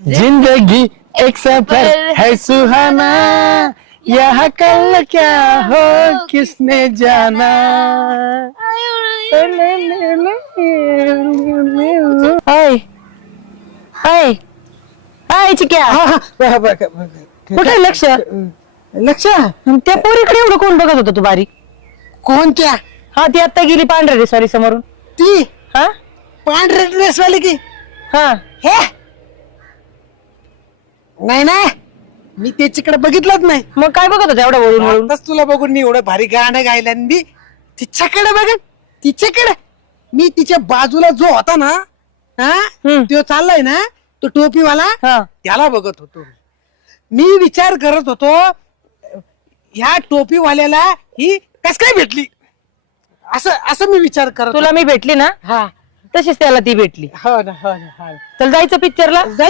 जिंदगी एक सफर है सुहाना, यहाँ कल क्या हो किसने जाना. हाय हाय हाय चिक्या कुठे लक्ष लक्ष त्या पोरीकडे एवढं कोण बघत होतं तू बारीक. कोणत्या? हा ती आता गेली पांढऱ्या सॉरी समोरून. ती हा पांढरे ड्रेस वाली की? हा हे नाही ना, मी त्याच्याकडे बघितलंच नाही. मग काय बघत होता एवढं वळून वळून. आताच तुला बघून मी एवढं भारी गाणं गायलं आणि मी तिच्याकडे बघ, तिच्याकडे मी तिच्या बाजूला जो होता ना, हा तो चाललाय ना तो टोपीवाला, हा त्याला बघत होतो. मी विचार करत होतो ह्या टोपीवाल्याला ही कस काय भेटली, असं असं मी विचार करत तुला मी भेटली ना हा तशीच त्याला ती भेटली. हो ना हो ना हो ना. चल जायचं पिक्चरला. जाय